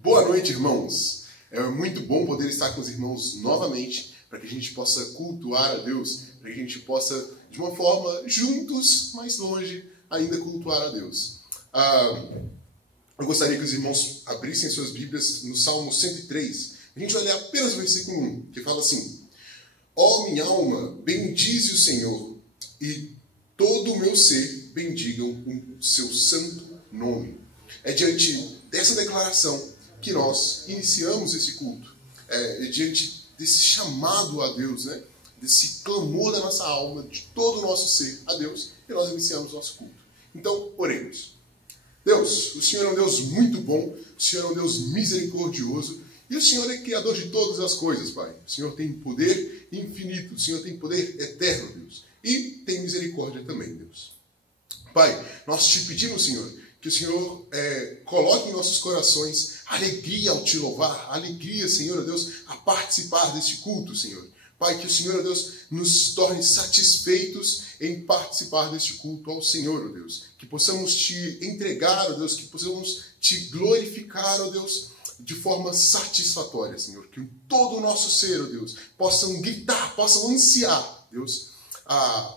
Boa noite, irmãos! É muito bom poder estar com os irmãos novamente, para que a gente possa cultuar a Deus, para que a gente possa, de uma forma, juntos, mais longe, ainda cultuar a Deus. Eu gostaria que os irmãos abrissem suas Bíblias no Salmo 103. A gente vai ler apenas o versículo 1, que fala assim: Ó minha alma, bendize o Senhor, e todo o meu ser bendigam o seu santo nome. É diante dessa declaração que nós iniciamos esse culto. É diante desse chamado a Deus, né? Desse clamor da nossa alma, de todo o nosso ser a Deus, que nós iniciamos nosso culto. Então, oremos. Deus, o Senhor é um Deus muito bom, o Senhor é um Deus misericordioso, e o Senhor é criador de todas as coisas, Pai. O Senhor tem poder infinito, o Senhor tem poder eterno, Deus. E tem misericórdia também, Deus. Pai, nós te pedimos, Senhor, que o Senhor coloque em nossos corações alegria ao te louvar, alegria, Senhor, Deus, a participar deste culto, Senhor. Pai, que o Senhor, Deus, nos torne satisfeitos em participar deste culto ao Senhor, Deus. Que possamos te entregar, Deus, que possamos te glorificar, Deus, de forma satisfatória, Senhor. Que todo o nosso ser, Deus, possam gritar, possam ansiar, Deus,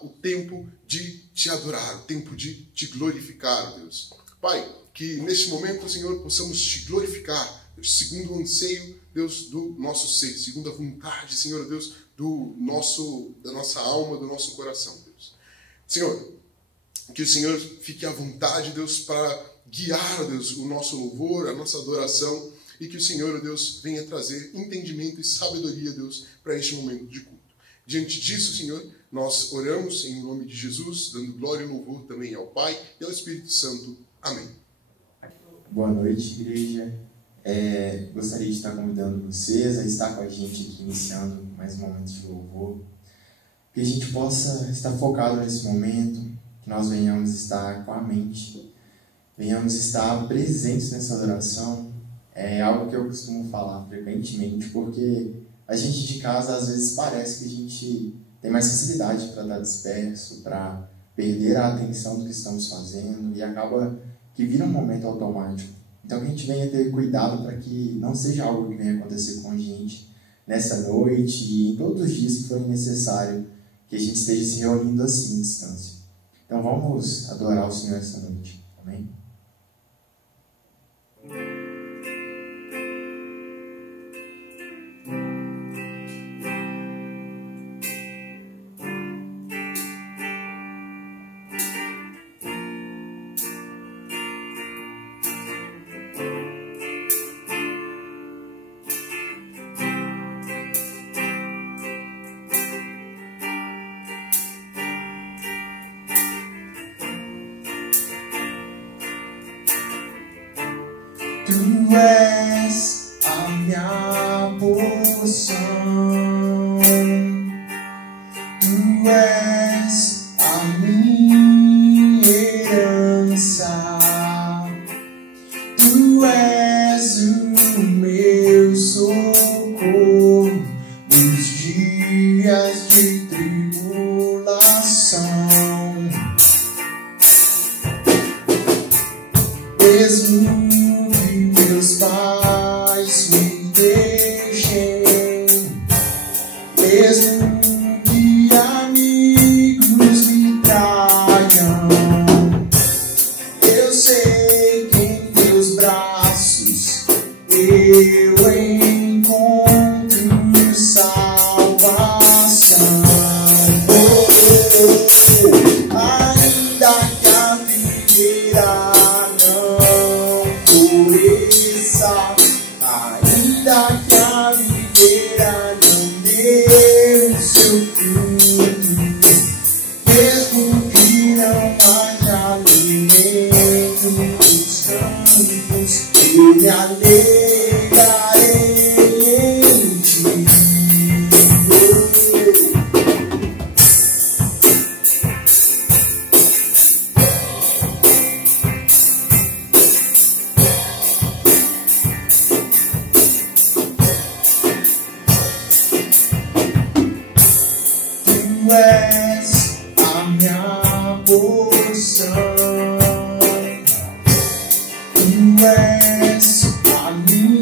o tempo de te adorar, o tempo de te glorificar, Deus. Pai, que neste momento, Senhor, possamos te glorificar, Deus, segundo o anseio, Deus, do nosso ser, segundo a vontade, Senhor, Deus, da nossa alma, do nosso coração, Deus. Senhor, que o Senhor fique à vontade, Deus, para guiar, Deus, o nosso louvor, a nossa adoração, e que o Senhor, Deus, venha trazer entendimento e sabedoria, Deus, para este momento de culto. Diante disso, Senhor, nós oramos em nome de Jesus, dando glória e louvor também ao Pai e ao Espírito Santo. Amém. Boa noite, igreja. Gostaria de estar convidando vocês a estar com a gente aqui, iniciando mais um momento de louvor. Que a gente possa estar focado nesse momento, que nós venhamos estar com a mente, venhamos estar presentes nessa adoração. É algo que eu costumo falar frequentemente, porque a gente de casa, às vezes, parece que a gente tem mais facilidade para estar disperso, para perder a atenção do que estamos fazendo, e acaba que vira um momento automático. Então, que a gente venha ter cuidado para que não seja algo que venha acontecer com a gente nessa noite e em todos os dias que forem necessário que a gente esteja se reunindo assim, em distância. Então, vamos adorar o Senhor essa noite. Amém? Tu és a minha porção, Tu és a minha herança, Tu és o meu socorro nos dias de tribulação. Mesmo meus pais me deixem, mesmo que amigos me traiam, eu sei que em teus braços eu encontro salvação. Ainda que a figueira ainda que a videira não dê o seu fruto, mesmo que não haja alimento nos campos, eu me alegrarei em ti. Tu és a minha porção, Tu és a minha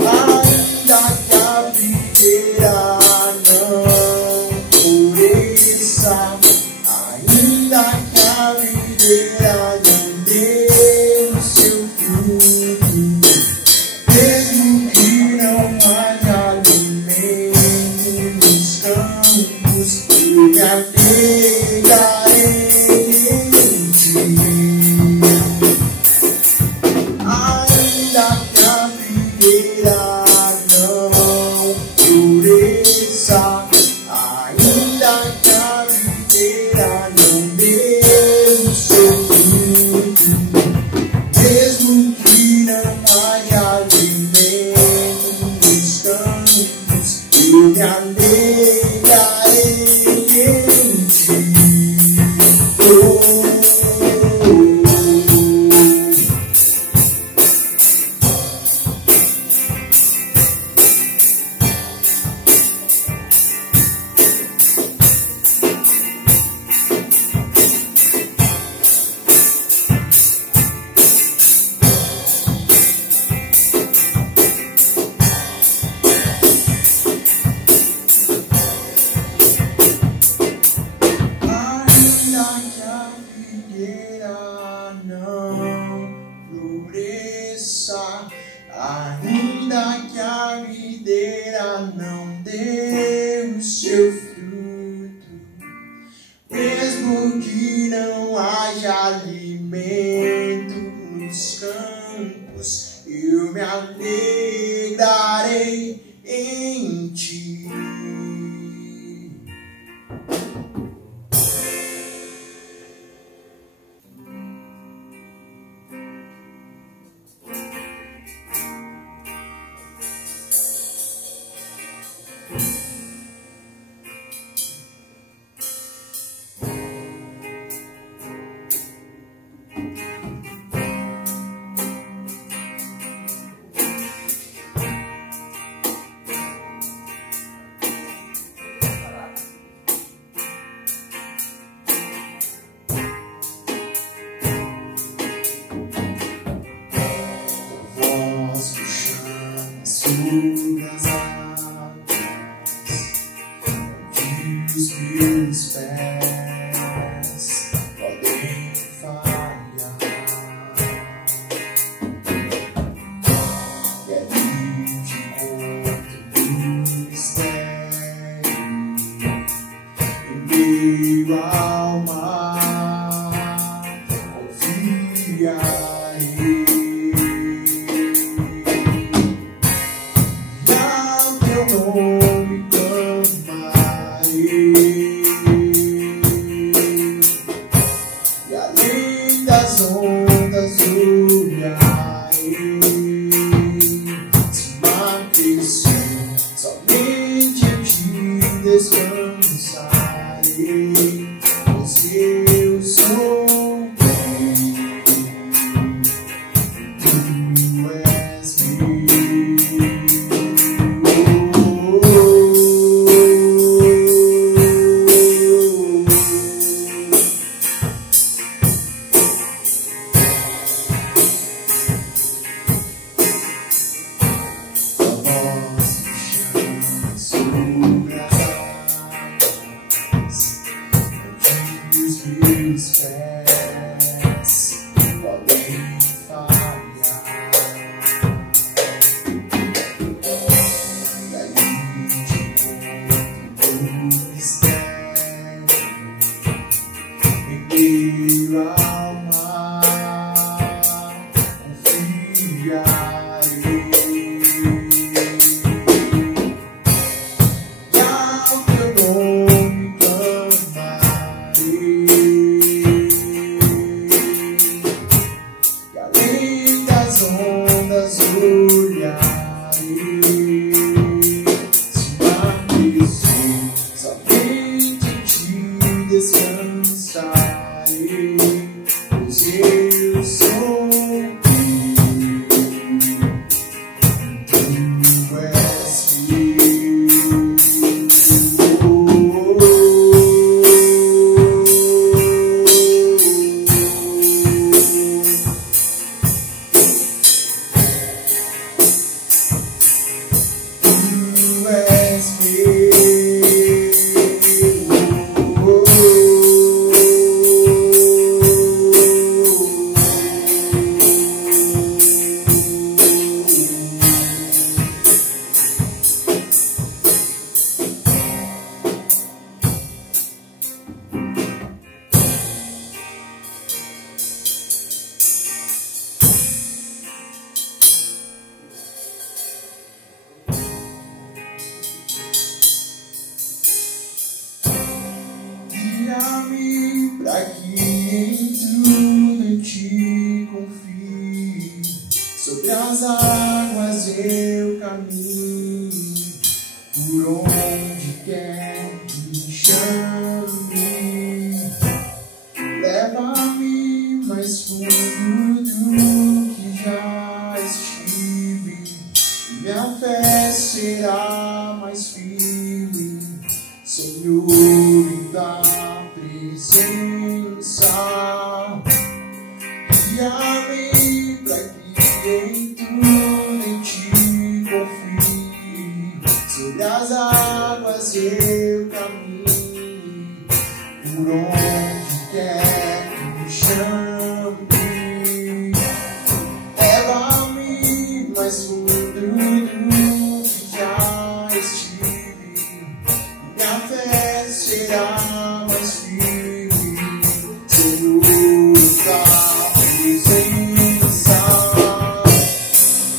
Ainda que a videira não floresça, ainda que a videira não dê o seu fruto, mesmo que não haja alimento nos campos, eu me alegrarei em ti. Ainda que a videira não floresça, ainda que a videira não dê o seu fruto, mesmo que não haja alimento nos campos, eu me alegrarei em ti. Ainda que a videira não floresça, ainda que a videira não dê o seu fruto, mesmo que não haja alimento nos campos, eu me alegrarei em ti. Voz que chama sobre as águas, onde os meus pés podem falhar, e ali te encontro no mistério, em meio ao mar, confiarei. águas eu caminho, por onde quer que me chame, leva-me mais fundo do que já estive, e minha fé será mais firme, Senhor da presença. Guia-me pra que em tudo em ti confie. Sobre as águas eu caminho, por onde quer que me chame, leva-me mais fundo do que já estive, minha fé será mais firme, Senhor da presença.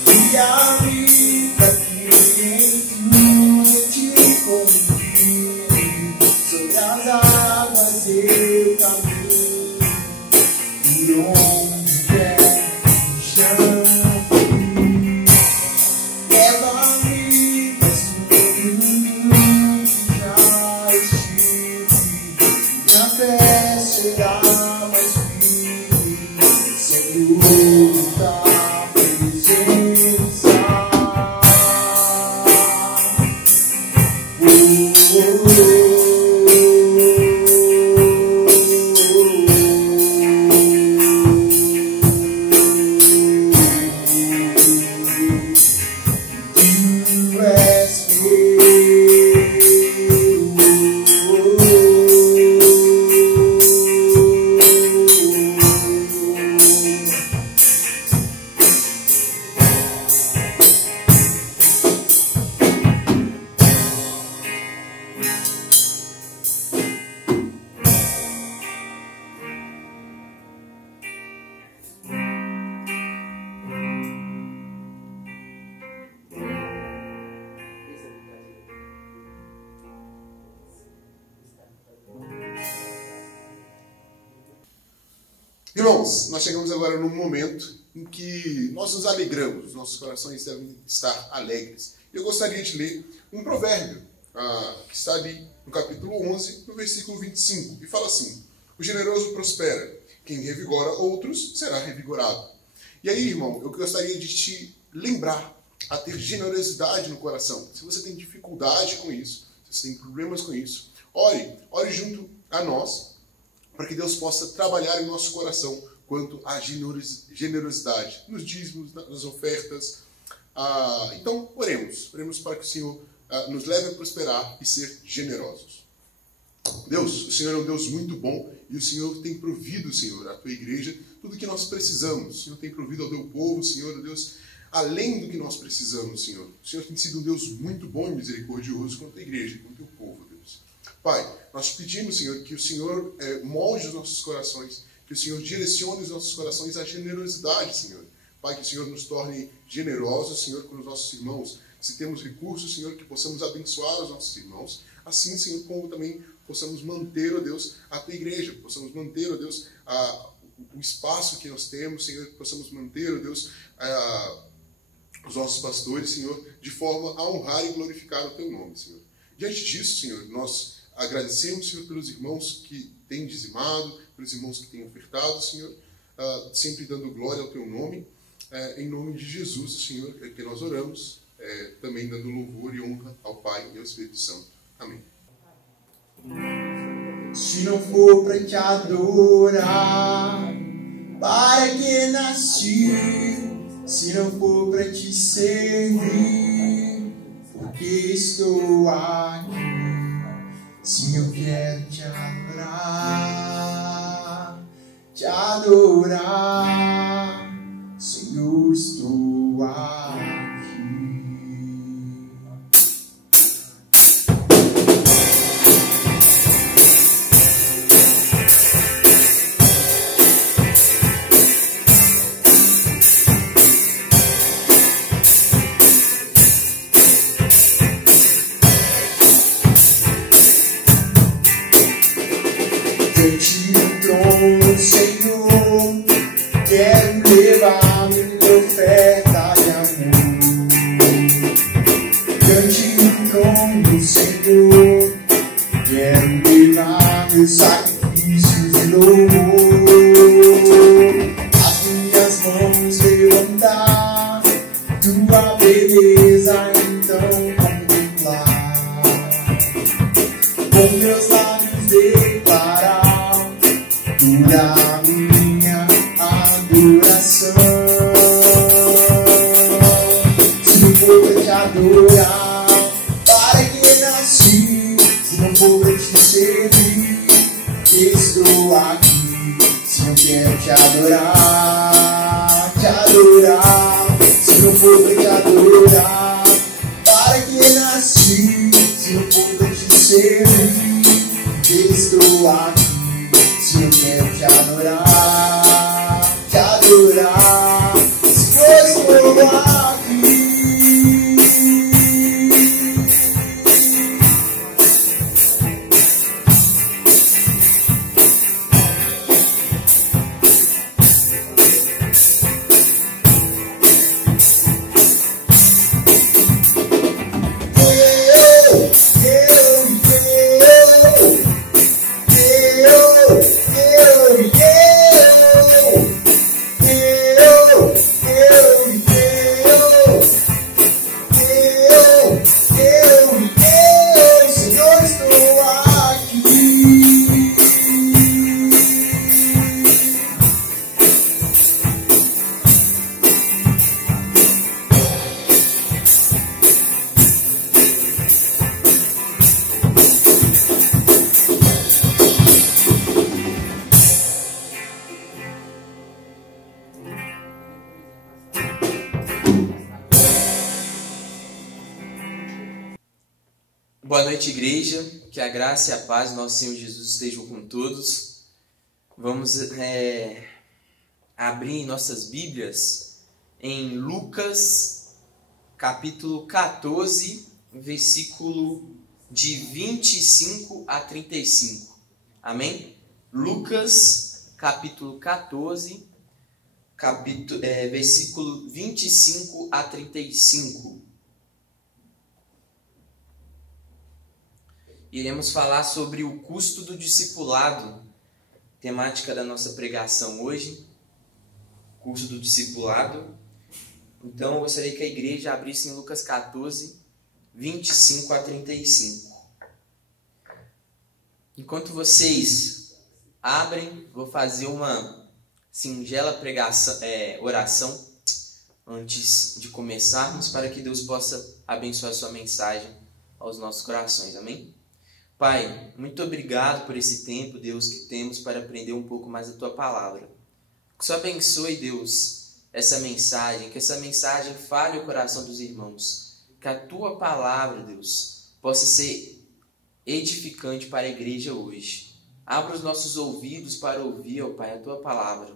Guia-me pra que em tudo te confie. Sobre as águas eu caminho, por onde quer que me chame, leva-me mais fundo do que já estive, minha fé será mais firme, Senhor da presença. Tu és Irmãos, nós chegamos agora num momento em que nós nos alegramos, os nossos corações devem estar alegres. Eu gostaria de ler um provérbio que está ali no capítulo 11, no versículo 25, e fala assim: o generoso prospera, quem revigora outros será revigorado. E aí, irmão, eu gostaria de te lembrar a ter generosidade no coração. Se você tem dificuldade com isso, se você tem problemas com isso, ore junto a nós, para que Deus possa trabalhar em nosso coração quanto à generosidade, nos dízimos, nas ofertas. Então, oremos para que o Senhor nos leve a prosperar e ser generosos. Deus, o Senhor é um Deus muito bom e o Senhor tem provido, Senhor, à tua igreja tudo o que nós precisamos. O Senhor tem provido ao teu povo, Senhor, Deus, além do que nós precisamos, Senhor. O Senhor tem sido um Deus muito bom e misericordioso com a tua igreja, com o teu povo, Deus. Pai, nós pedimos, Senhor, que o Senhor molde os nossos corações, que o Senhor direcione os nossos corações à generosidade, Senhor. Pai, que o Senhor nos torne generosos, Senhor, com os nossos irmãos. Se temos recursos, Senhor, que possamos abençoar os nossos irmãos. Assim, Senhor, como também possamos manter, ó Deus, a tua igreja. Possamos manter, ó Deus, o espaço que nós temos, Senhor. Possamos manter, ó Deus, os nossos pastores, Senhor, de forma a honrar e glorificar o teu nome, Senhor. Diante disso, Senhor, nós agradecemos, Senhor, pelos irmãos que têm dizimado, pelos irmãos que têm ofertado, Senhor, sempre dando glória ao teu nome. Em nome de Jesus, Senhor, é que nós oramos, também dando louvor e honra ao Pai e ao Espírito Santo. Amém. Se não for para te adorar, para que nasci? Se não for para te servir, porque estou aqui? Sim, eu quero te adorar, Senhor, estou aqui. tua beleza então contemplar, com meus lábios declarar toda minha adoração. Se não for pra te adorar, para que nasci? Se não for pra te servir, estou aqui. Se não quero te adorar, te adorar. Se não for pra te adorar, para que nasci? Se não for pra te servir, estou aqui. Se eu quero te adorar, te adorar, se eu estou aqui. Boa noite, igreja. Que a graça e a paz do nosso Senhor Jesus estejam com todos. Vamos abrir nossas Bíblias em Lucas, capítulo 14, versículo de 25 a 35. Amém? Lucas, capítulo 14, versículo 25 a 35. Iremos falar sobre o custo do discipulado, temática da nossa pregação hoje, custo do discipulado. Então, eu gostaria que a igreja abrisse em Lucas 14, 25 a 35. Enquanto vocês abrem, vou fazer uma singela oração antes de começarmos, para que Deus possa abençoar a sua mensagem aos nossos corações. Amém? Pai, muito obrigado por esse tempo, Deus, que temos para aprender um pouco mais da Tua Palavra. Que o Senhor abençoe, Deus, essa mensagem, que essa mensagem fale o coração dos irmãos. Que a Tua Palavra, Deus, possa ser edificante para a igreja hoje. Abra os nossos ouvidos para ouvir, ó Pai, a Tua Palavra.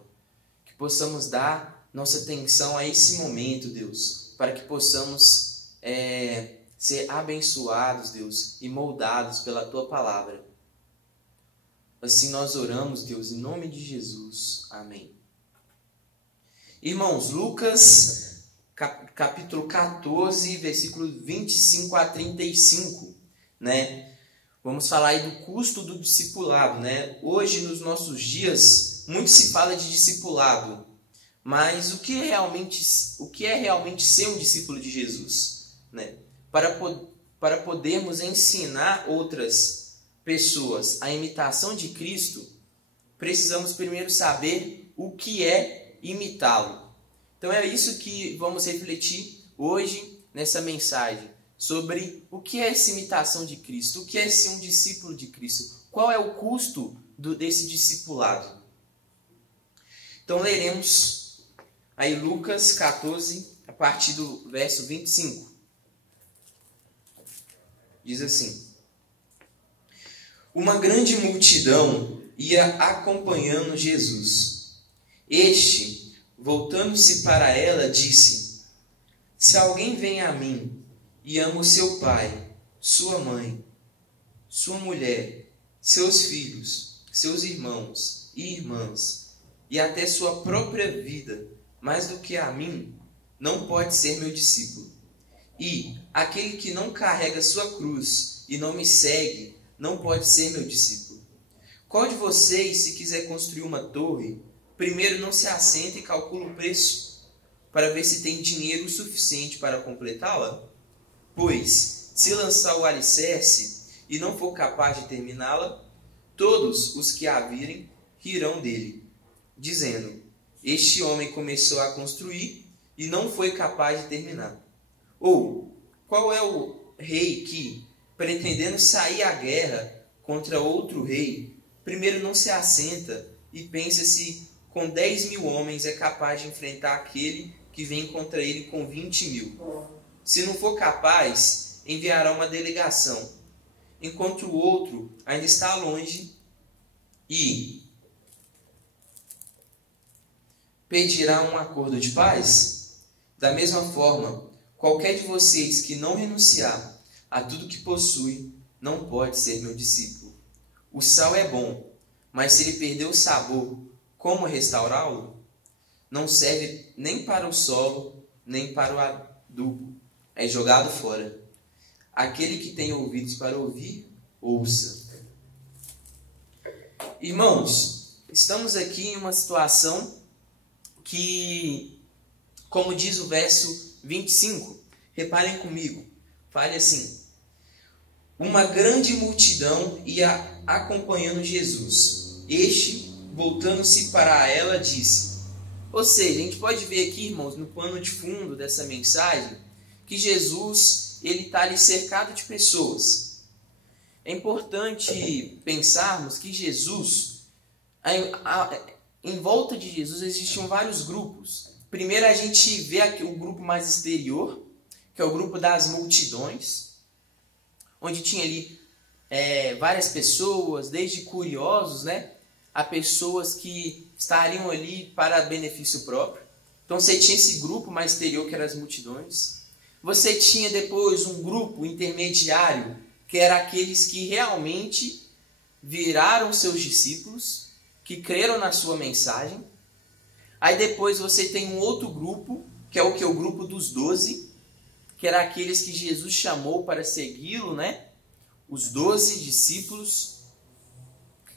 Que possamos dar nossa atenção a esse momento, Deus, para que possamos ser abençoados, Deus, e moldados pela Tua Palavra. Assim nós oramos, Deus, em nome de Jesus. Amém. Irmãos, Lucas, capítulo 14, versículo 25 a 35, né? Vamos falar aí do custo do discipulado, né? Hoje, nos nossos dias, muito se fala de discipulado, mas o que é realmente ser um discípulo de Jesus, né? Para podermos ensinar outras pessoas a imitação de Cristo, precisamos primeiro saber o que é imitá-lo. Então é isso que vamos refletir hoje nessa mensagem, sobre o que é essa imitação de Cristo, o que é ser um discípulo de Cristo, qual é o custo desse discipulado. Então leremos aí Lucas 14, a partir do verso 25. Diz assim: uma grande multidão ia acompanhando Jesus. Este, voltando-se para ela, disse: se alguém vem a mim e ama o seu pai, sua mãe, sua mulher, seus filhos, seus irmãos e irmãs, e até sua própria vida, mais do que a mim, não pode ser meu discípulo. E aquele que não carrega sua cruz e não me segue, não pode ser meu discípulo. Qual de vocês, se quiser construir uma torre, primeiro não se assenta e calcula o preço, para ver se tem dinheiro suficiente para completá-la? Pois, se lançar o alicerce e não for capaz de terminá-la, todos os que a virem rirão dele, dizendo: este homem começou a construir e não foi capaz de terminar. Ou, qual é o rei que, pretendendo sair à guerra contra outro rei, primeiro não se assenta e pensa se com 10.000 homens é capaz de enfrentar aquele que vem contra ele com 20.000? Se não for capaz, enviará uma delegação, enquanto o outro ainda está longe, e pedirá um acordo de paz? Da mesma forma, qualquer de vocês que não renunciar a tudo que possui, não pode ser meu discípulo. O sal é bom, mas se ele perder o sabor, como restaurá-lo? Não serve nem para o solo, nem para o adubo. É jogado fora. Aquele que tem ouvidos para ouvir, ouça. Irmãos, estamos aqui em uma situação que, como diz o verso 25, reparem comigo, fale assim: uma grande multidão ia acompanhando Jesus. Este, voltando-se para ela, disse. Ou seja, a gente pode ver aqui, irmãos, no pano de fundo dessa mensagem, que Jesus ele está ali cercado de pessoas. É importante pensarmos que Jesus, em volta de Jesus existiam vários grupos. Primeiro a gente vê aqui o grupo mais exterior, que é o grupo das multidões, onde tinha ali várias pessoas, desde curiosos, né, a pessoas que estariam ali para benefício próprio. Então você tinha esse grupo mais exterior, que eram as multidões. Você tinha depois um grupo intermediário, que era aqueles que realmente viraram seus discípulos, que creram na sua mensagem. Aí depois você tem um outro grupo, que é o que? O grupo dos 12, que era aqueles que Jesus chamou para segui-lo, né? Os 12 discípulos.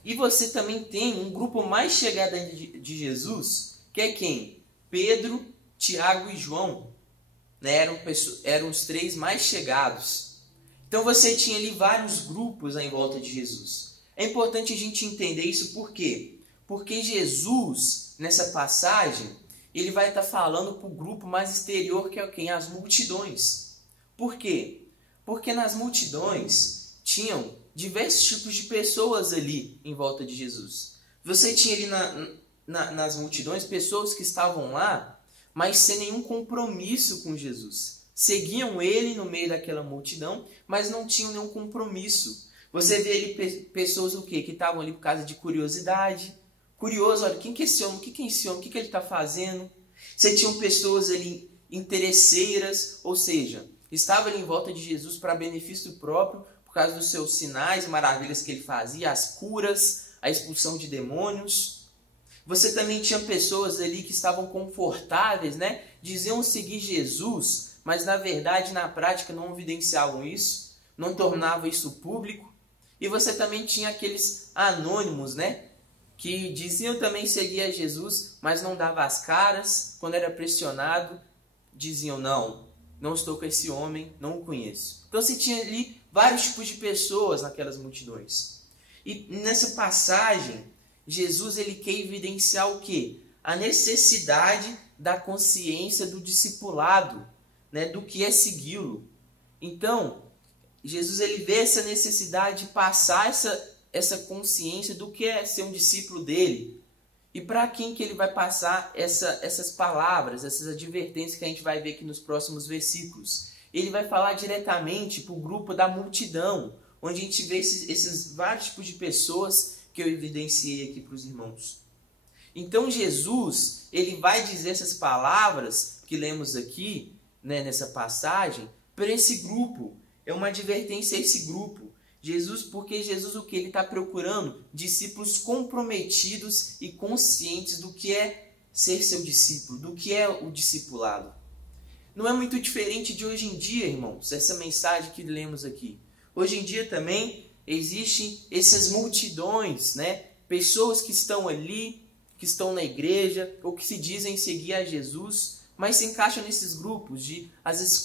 E você também tem um grupo mais chegado de Jesus, que é quem? Pedro, Tiago e João. Né? Eram os 3 mais chegados. Então você tinha ali vários grupos em volta de Jesus. É importante a gente entender isso por quê? Porque Jesus, nessa passagem, ele vai estar falando para o grupo mais exterior, que é quem? As multidões. Por quê? Porque nas multidões tinham diversos tipos de pessoas ali em volta de Jesus. Você tinha ali nas multidões pessoas que estavam lá, mas sem nenhum compromisso com Jesus. Seguiam ele no meio daquela multidão, mas não tinham nenhum compromisso. Você vê ali pessoas o quê? Que estavam ali por causa de curiosidade. Curioso, olha, quem que é esse homem? O que é esse homem? O que ele está fazendo? Você tinha pessoas ali interesseiras, ou seja, estavam ali em volta de Jesus para benefício próprio, por causa dos seus sinais, maravilhas que ele fazia, as curas, a expulsão de demônios. Você também tinha pessoas ali que estavam confortáveis, né? Diziam seguir Jesus, mas na verdade, na prática, não evidenciavam isso, não tornavam isso público. E você também tinha aqueles anônimos, né? Que diziam também seguir a Jesus, mas não davam as caras. Quando era pressionado, diziam: não estou com esse homem, não o conheço. Então você tinha ali vários tipos de pessoas naquelas multidões. E nessa passagem, Jesus ele quer evidenciar o quê? A necessidade da consciência do discipulado, né? Do que é segui-lo. Então, Jesus ele vê essa necessidade de passar essa consciência do que é ser um discípulo dele. E para quem que ele vai passar essas palavras, essas advertências que a gente vai ver aqui nos próximos versículos? Ele vai falar diretamente para o grupo da multidão, onde a gente vê esses vários tipos de pessoas que eu evidenciei aqui para os irmãos. Então Jesus, ele vai dizer essas palavras que lemos aqui, né, nessa passagem, para esse grupo. É uma advertência a esse grupo. Porque Jesus o que? Ele está procurando discípulos comprometidos e conscientes do que é ser seu discípulo, do que é o discipulado. Não é muito diferente de hoje em dia, irmãos, essa mensagem que lemos aqui. Hoje em dia também existem essas multidões, né? Pessoas que estão ali, que estão na igreja, ou que se dizem seguir a Jesus, mas se encaixam nesses grupos de, às vezes,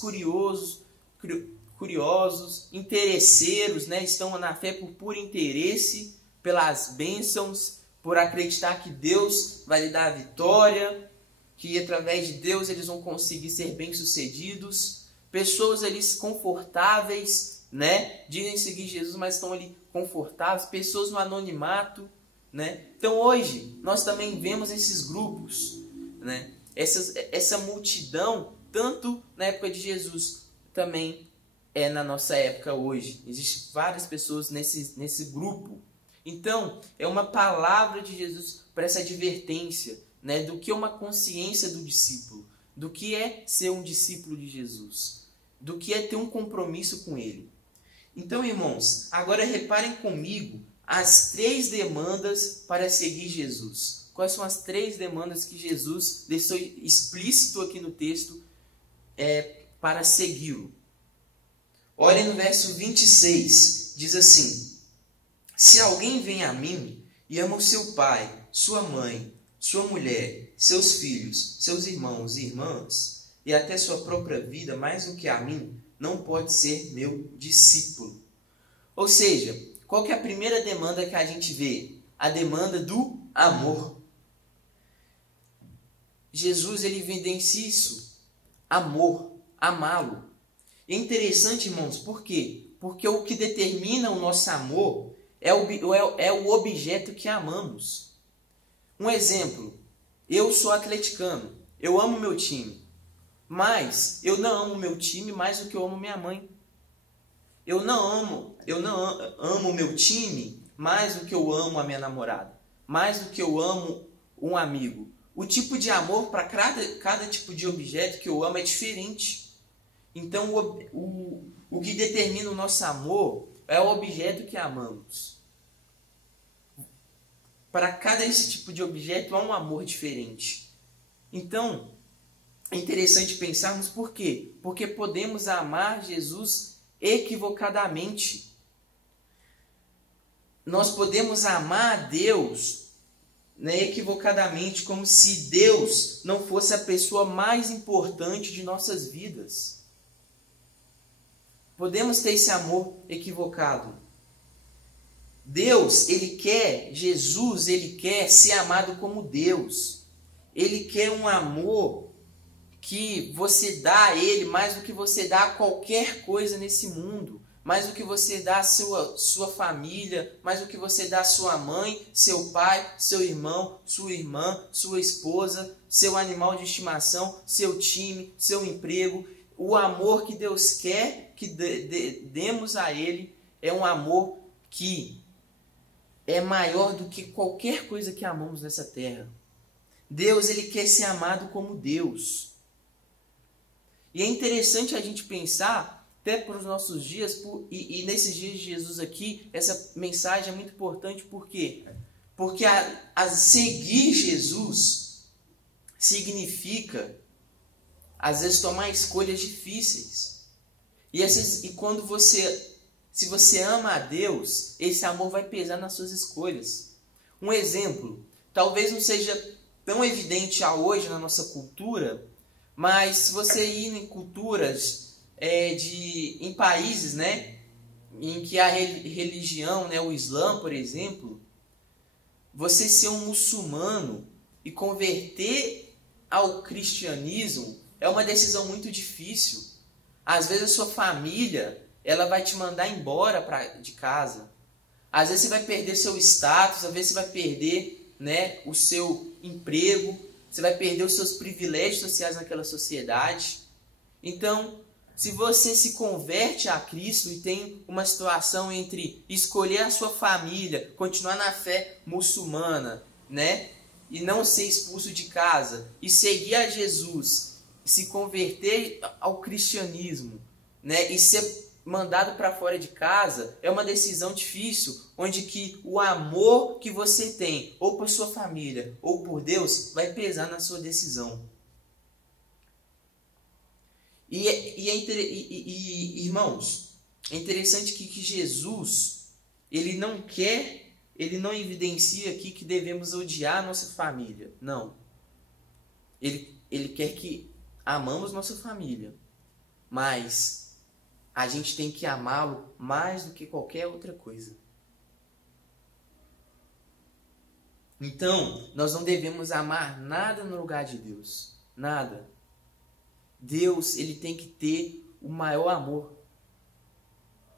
curiosos, interesseiros, né? Estão na fé por puro interesse, pelas bênçãos, por acreditar que Deus vai lhe dar a vitória, que através de Deus eles vão conseguir ser bem-sucedidos. Pessoas ali confortáveis, né? Dizem seguir Jesus, mas estão ali confortáveis. Pessoas no anonimato, né? Então hoje nós também vemos esses grupos, né? Essa multidão, tanto na época de Jesus, também é na nossa época hoje. Existem várias pessoas nesse grupo. Então, é uma palavra de Jesus para essa advertência, né, do que é uma consciência do discípulo, do que é ser um discípulo de Jesus, do que é ter um compromisso com Ele. Então, irmãos, agora reparem comigo as 3 demandas para seguir Jesus. Quais são as 3 demandas que Jesus deixou explícito aqui no texto para segui-lo? Olhem no verso 26, diz assim: se alguém vem a mim e ama o seu pai, sua mãe, sua mulher, seus filhos, seus irmãos e irmãs, e até sua própria vida mais do que a mim, não pode ser meu discípulo. Ou seja, qual que é a primeira demanda que a gente vê? A demanda do amor. Jesus, ele evidencia isso. Amor, amá-lo. É interessante, irmãos, por quê? Porque o que determina o nosso amor é o objeto que amamos. Um exemplo, eu sou atleticano, eu amo meu time, mas eu não amo meu time mais do que eu amo minha mãe. Eu não amo meu time mais do que eu amo a minha namorada, mais do que eu amo um amigo. O tipo de amor para cada tipo de objeto que eu amo é diferente. Então, o que determina o nosso amor é o objeto que amamos. Para cada esse tipo de objeto há um amor diferente. Então, é interessante pensarmos por quê? Porque podemos amar Jesus equivocadamente. Nós podemos amar a Deus, né, equivocadamente, como se Deus não fosse a pessoa mais importante de nossas vidas. Podemos ter esse amor equivocado. Deus, Jesus, ele quer ser amado como Deus. Ele quer um amor que você dá a Ele mais do que você dá a qualquer coisa nesse mundo. Mais do que você dá a sua família, mais do que você dá a sua mãe, seu pai, seu irmão, sua irmã, sua esposa, seu animal de estimação, seu time, seu emprego. O amor que Deus quer que demos a Ele é um amor que é maior do que qualquer coisa que amamos nessa terra. Deus, ele quer ser amado como Deus. E é interessante a gente pensar, até para os nossos dias, e nesses dias de Jesus aqui, essa mensagem é muito importante. Por quê? Porque a seguir Jesus significa, às vezes, tomar escolhas difíceis. E quando se você ama a Deus, esse amor vai pesar nas suas escolhas. Um exemplo, talvez não seja tão evidente hoje na nossa cultura, mas se você ir em culturas em países, né, em que a religião, né, o Islã, por exemplo, você ser um muçulmano e converter ao cristianismo é uma decisão muito difícil. Às vezes a sua família, ela vai te mandar embora de casa. Às vezes você vai perder seu status, às vezes você vai perder, né, o seu emprego, você vai perder os seus privilégios sociais naquela sociedade. Então, se você se converte a Cristo e tem uma situação entre escolher a sua família, continuar na fé muçulmana, né, e não ser expulso de casa, e seguir a Jesus, se converter ao cristianismo, né, e ser mandado para fora de casa, é uma decisão difícil, onde que o amor que você tem, ou por sua família, ou por Deus, vai pesar na sua decisão. Irmãos, é interessante que Jesus, ele não evidencia aqui que devemos odiar a nossa família. Não. Ele quer que amamos nossa família, mas a gente tem que amá-lo mais do que qualquer outra coisa. Então, nós não devemos amar nada no lugar de Deus. Nada. Deus, ele tem que ter o maior amor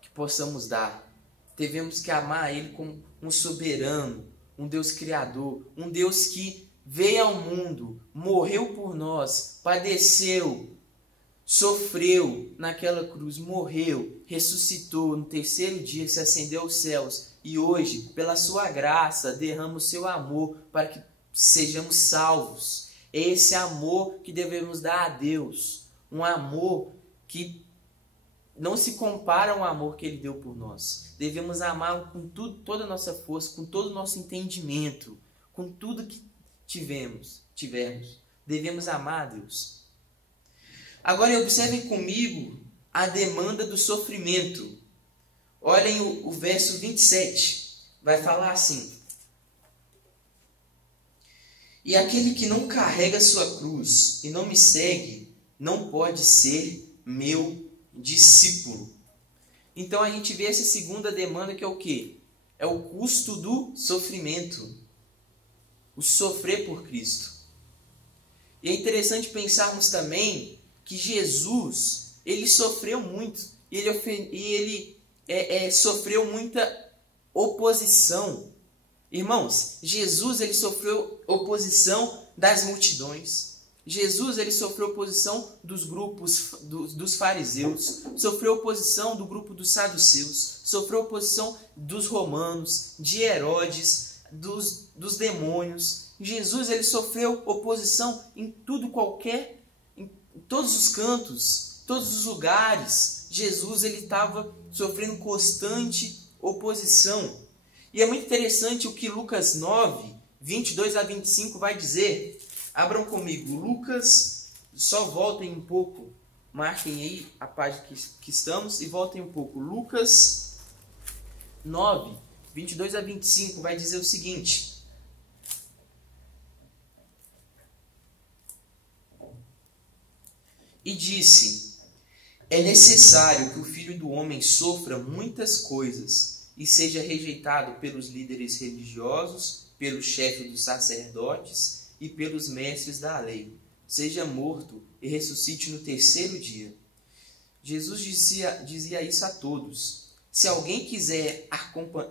que possamos dar. Devemos que amar ele como um soberano, um Deus criador, um Deus que veio ao mundo, morreu por nós, padeceu, sofreu naquela cruz, morreu, ressuscitou, no terceiro dia se ascendeu aos céus e hoje, pela sua graça, derrama o seu amor para que sejamos salvos. É esse amor que devemos dar a Deus, um amor que não se compara ao amor que Ele deu por nós. Devemos amá-lo com tudo, toda a nossa força, com todo o nosso entendimento, com tudo que tivermos. Devemos amar a Deus. Agora observem comigo a demanda do sofrimento. Olhem o verso 27. Vai falar assim: e aquele que não carrega sua cruz e não me segue, não pode ser meu discípulo. Então a gente vê essa segunda demanda, que é o quê? É o custo do sofrimento. O sofrer por Cristo. E é interessante pensarmos também que Jesus, ele sofreu muito. E ele sofreu muita oposição. Irmãos, Jesus, ele sofreu oposição das multidões. Jesus, ele sofreu oposição dos grupos dos fariseus, sofreu oposição do grupo dos saduceus, sofreu oposição dos romanos, de Herodes, dos demônios. Jesus, ele sofreu oposição em em todos os cantos, todos os lugares. Jesus, ele estava sofrendo constante oposição. E é muito interessante o que Lucas 9, 22 a 25 vai dizer. Abram comigo, Lucas, só voltem um pouco, marquem aí a página que estamos e voltem um pouco. Lucas 9, 22 a 25 vai dizer o seguinte: e disse: é necessário que o Filho do Homem sofra muitas coisas e seja rejeitado pelos líderes religiosos, pelo chefe dos sacerdotes e pelos mestres da lei, seja morto e ressuscite no terceiro dia. Jesus dizia isso a todos. Se alguém quiser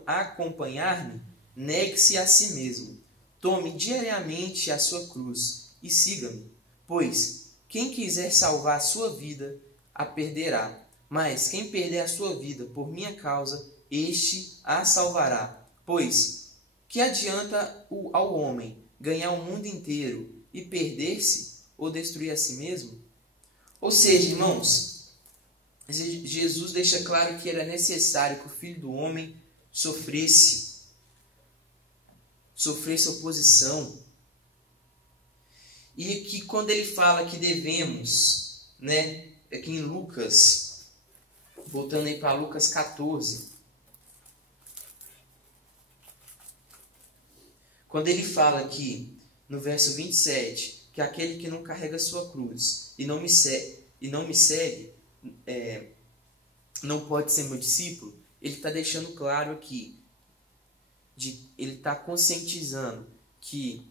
acompanhar-me, negue-se a si mesmo, tome diariamente a sua cruz e siga-me. Pois quem quiser salvar a sua vida, a perderá. Mas quem perder a sua vida por minha causa, este a salvará. Pois que adianta ao homem ganhar o mundo inteiro e perder-se ou destruir a si mesmo? Ou seja, irmãos, Jesus deixa claro que era necessário que o Filho do Homem sofresse oposição. E que quando ele fala que devemos, aqui em Lucas, voltando aí para Lucas 14, quando ele fala aqui no verso 27, que aquele que não carrega sua cruz e não me segue, não pode ser meu discípulo, ele está deixando claro aqui, ele está conscientizando que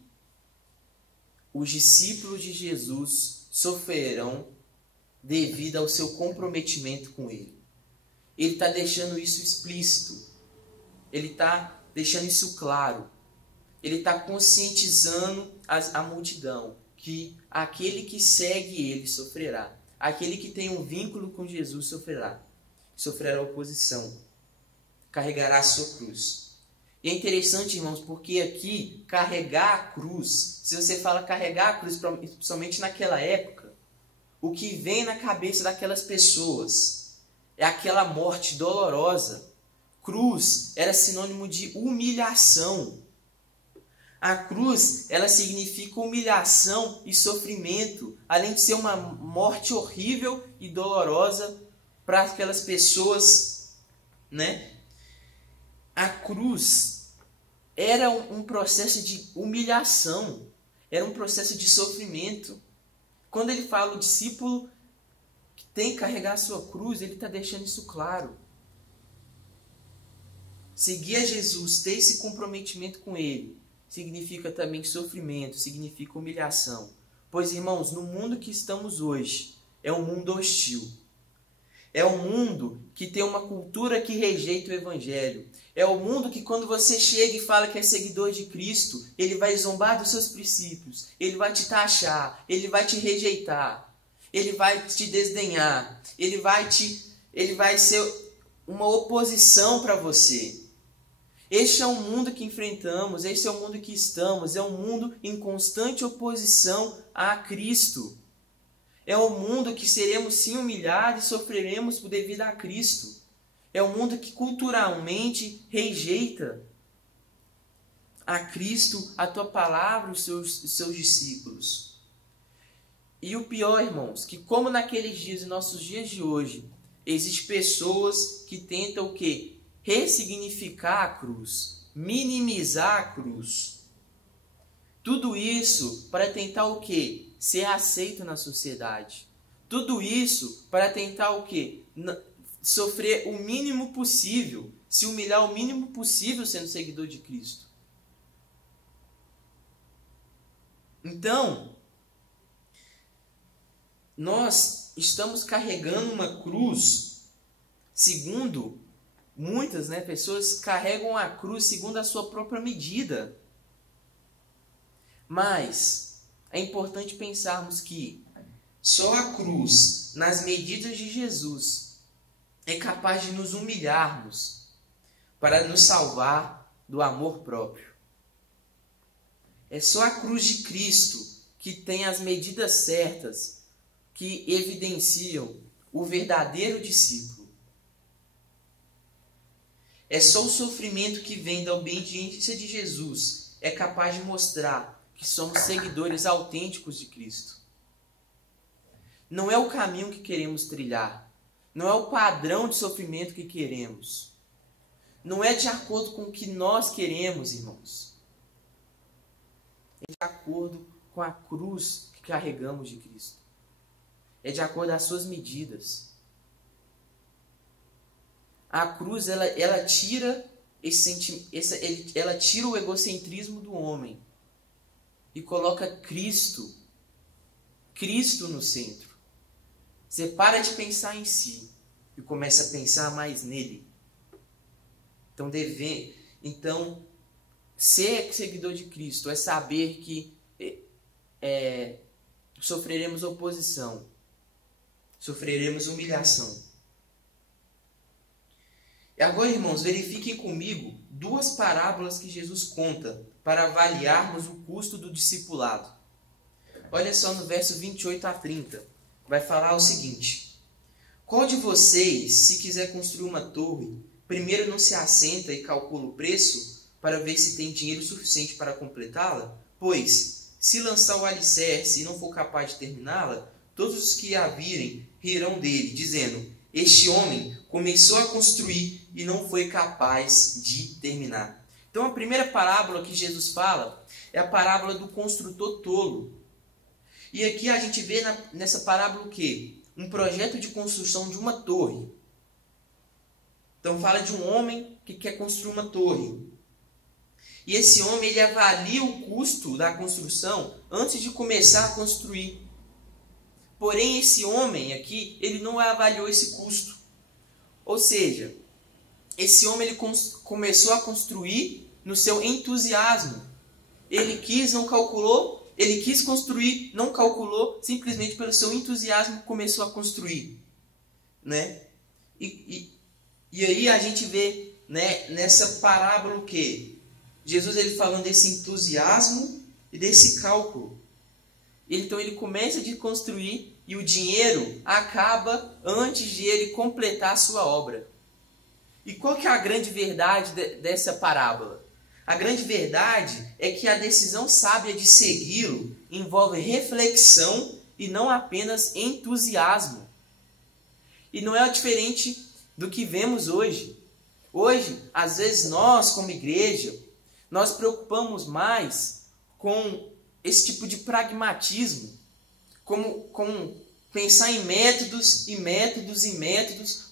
os discípulos de Jesus sofrerão devido ao seu comprometimento com ele. Ele está deixando isso explícito. Ele está deixando isso claro. Ele está conscientizando a multidão que aquele que segue ele sofrerá. Aquele que tem um vínculo com Jesus sofrerá oposição. Carregará a sua cruz. E é interessante, irmãos, porque aqui, carregar a cruz, se você fala carregar a cruz, principalmente naquela época, o que vem na cabeça daquelas pessoas é aquela morte dolorosa. Cruz era sinônimo de humilhação. A cruz, ela significa humilhação e sofrimento, além de ser uma morte horrível e dolorosa para aquelas pessoas, A cruz era um processo de humilhação, era um processo de sofrimento. Quando ele fala o discípulo que tem que carregar a sua cruz, ele está deixando isso claro. Seguir a Jesus, ter esse comprometimento com Ele, significa também sofrimento, significa humilhação. Pois, irmãos, no mundo que estamos hoje, é um mundo hostil. É um mundo que tem uma cultura que rejeita o Evangelho. É o mundo que quando você chega e fala que é seguidor de Cristo, ele vai zombar dos seus princípios, ele vai te taxar, ele vai te rejeitar, ele vai te desdenhar, ele vai ser uma oposição para você. Este é o mundo que enfrentamos, este é o mundo que estamos, é um mundo em constante oposição a Cristo. É um mundo que seremos sim humilhados e sofreremos por devido a Cristo. É um mundo que culturalmente rejeita a Cristo, a tua palavra, os seus discípulos. E o pior, irmãos, que como naqueles dias e nossos dias de hoje, existem pessoas que tentam o quê? Ressignificar a cruz, minimizar a cruz. Tudo isso para tentar o quê? Ser aceito na sociedade. Tudo isso para tentar o quê? Sofrer o mínimo possível, se humilhar o mínimo possível sendo seguidor de Cristo. Então, nós estamos carregando uma cruz segundo muitas, pessoas carregam a cruz segundo a sua própria medida. Mas é importante pensarmos que só a cruz, nas medidas de Jesus, é capaz de nos humilharmos para nos salvar do amor próprio. É só a cruz de Cristo que tem as medidas certas que evidenciam o verdadeiro discípulo. É só o sofrimento que vem da obediência de Jesus é capaz de mostrar que somos seguidores autênticos de Cristo. Não é o caminho que queremos trilhar. Não é o padrão de sofrimento que queremos. Não é de acordo com o que nós queremos, irmãos. É de acordo com a cruz que carregamos de Cristo. É de acordo com as suas medidas. A cruz, ela tira ela tira o egocentrismo do homem e coloca Cristo no centro. Você para de pensar em si e começa a pensar mais nele. Então, ser seguidor de Cristo é saber que sofreremos oposição, sofreremos humilhação. E agora, irmãos, verifiquem comigo duas parábolas que Jesus conta para avaliarmos o custo do discipulado. Olha só no verso 28 a 30. Vai falar o seguinte: qual de vocês, se quiser construir uma torre, primeiro não se assenta e calcula o preço para ver se tem dinheiro suficiente para completá-la? Pois, se lançar o alicerce e não for capaz de terminá-la, todos os que a virem rirão dele, dizendo: este homem começou a construir e não foi capaz de terminar. Então a primeira parábola que Jesus fala é a parábola do construtor tolo. E aqui a gente vê nessa parábola o quê? Um projeto de construção de uma torre. Então fala de um homem que quer construir uma torre. E esse homem ele avalia o custo da construção antes de começar a construir. Porém, esse homem aqui, ele não avaliou esse custo. Ou seja, esse homem ele começou a construir no seu entusiasmo. Ele não calculou, ele quis construir, não calculou, simplesmente pelo seu entusiasmo começou a construir. E aí a gente vê nessa parábola o quê? Jesus ele falando desse entusiasmo e desse cálculo. Então ele começa a construir e o dinheiro acaba antes de ele completar a sua obra. E qual que é a grande verdade dessa parábola? A grande verdade é que a decisão sábia de segui-lo envolve reflexão e não apenas entusiasmo. E não é diferente do que vemos hoje. Hoje, às vezes nós, como igreja, nós preocupamos mais com esse tipo de pragmatismo, como pensar em métodos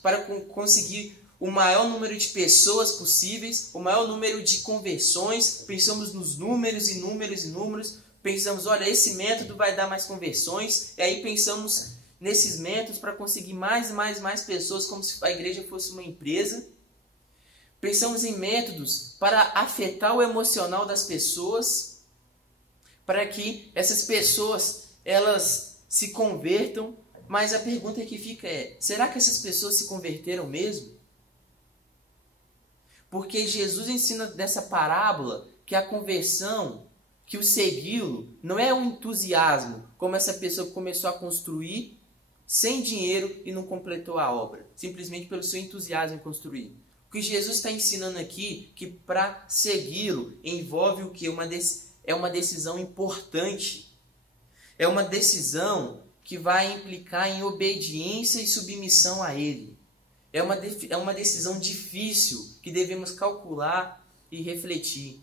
para conseguir o maior número de pessoas possíveis, o maior número de conversões. Pensamos nos números e números. Pensamos, olha, esse método vai dar mais conversões. E aí pensamos nesses métodos para conseguir mais pessoas, como se a igreja fosse uma empresa. Pensamos em métodos para afetar o emocional das pessoas, para que essas pessoas elas se convertam. Mas a pergunta que fica é, será que essas pessoas se converteram mesmo? Porque Jesus ensina nessa parábola que a conversão, que o segui-lo, não é um entusiasmo, como essa pessoa que começou a construir sem dinheiro e não completou a obra, simplesmente pelo seu entusiasmo em construir. O que Jesus está ensinando aqui, que para segui-lo envolve o que? É uma decisão importante. É uma decisão que vai implicar em obediência e submissão a Ele. É uma decisão difícil que devemos calcular e refletir.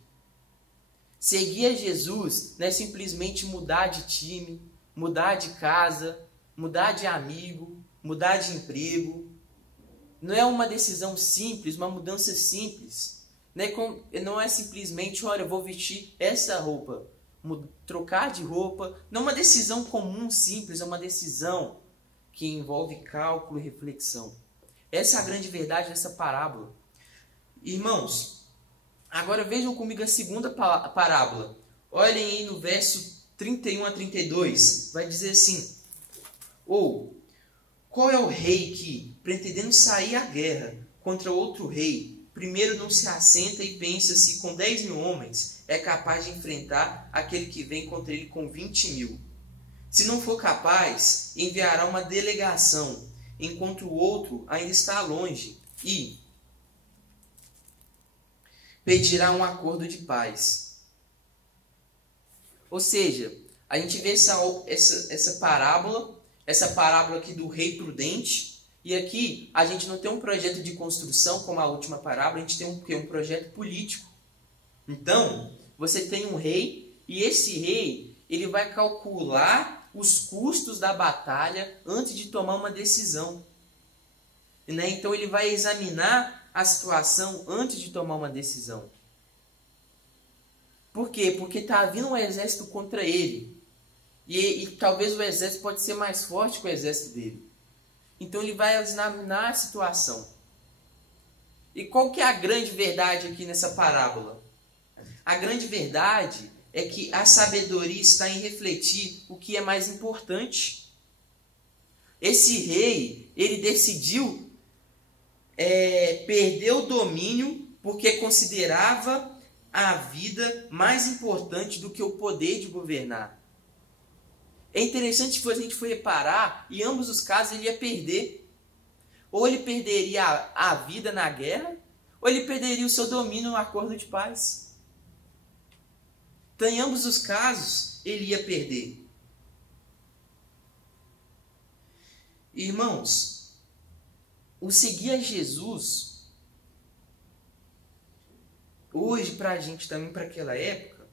Seguir a Jesus não é simplesmente mudar de time, mudar de casa, mudar de amigo, mudar de emprego. Não é uma decisão simples, uma mudança simples. Não é simplesmente, olha, eu vou vestir essa roupa, trocar de roupa. Não é uma decisão comum, simples, é uma decisão que envolve cálculo e reflexão. Essa é a grande verdade dessa parábola. Irmãos, agora vejam comigo a segunda parábola. Olhem aí no verso 31 a 32. Vai dizer assim: qual é o rei que, pretendendo sair à guerra contra outro rei, primeiro não se assenta e pensa se com 10.000 homens é capaz de enfrentar aquele que vem contra ele com 20.000? Se não for capaz, enviará uma delegação, enquanto o outro ainda está longe, e pedirá um acordo de paz. Ou seja, a gente vê essa parábola aqui do rei prudente, e aqui a gente não tem um projeto de construção como a última parábola, a gente tem um projeto político. Então, você tem um rei, e esse rei ele vai calcular os custos da batalha antes de tomar uma decisão. Então ele vai examinar a situação antes de tomar uma decisão. Por quê? Porque está vindo um exército contra ele. E talvez o exército pode ser mais forte que o exército dele. Então ele vai examinar a situação. E qual que é a grande verdade aqui nessa parábola? A grande verdade é que a sabedoria está em refletir o que é mais importante. Esse rei, ele decidiu perder o domínio porque considerava a vida mais importante do que o poder de governar. É interessante que a gente for reparar, em ambos os casos ele ia perder. Ou ele perderia a vida na guerra, ou ele perderia o seu domínio no acordo de paz. Então, em ambos os casos, ele ia perder. Irmãos, o seguir a Jesus, hoje para a gente também, para aquela época,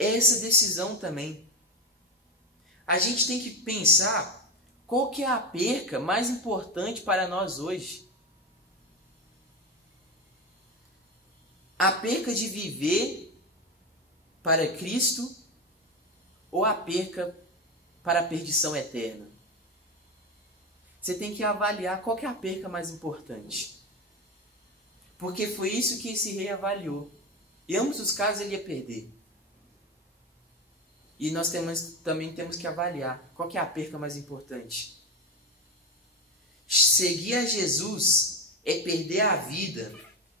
é essa decisão também. A gente tem que pensar qual que é a perca mais importante para nós hoje. A perca de viver para Cristo ou a perca para a perdição eterna? Você tem que avaliar qual que é a perca mais importante. Porque foi isso que esse rei avaliou. Em ambos os casos ele ia perder. E nós também temos que avaliar qual que é a perca mais importante. Seguir a Jesus é perder a vida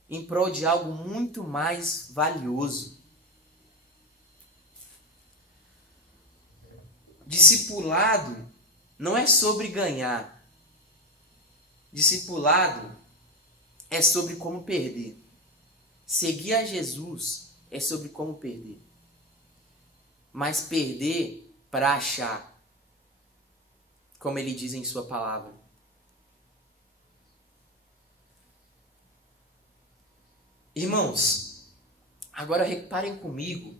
em prol de algo muito mais valioso. Discipulado não é sobre ganhar. Discipulado é sobre como perder. Seguir a Jesus é sobre como perder. Mas perder para achar, como ele diz em sua palavra. Irmãos, agora reparem comigo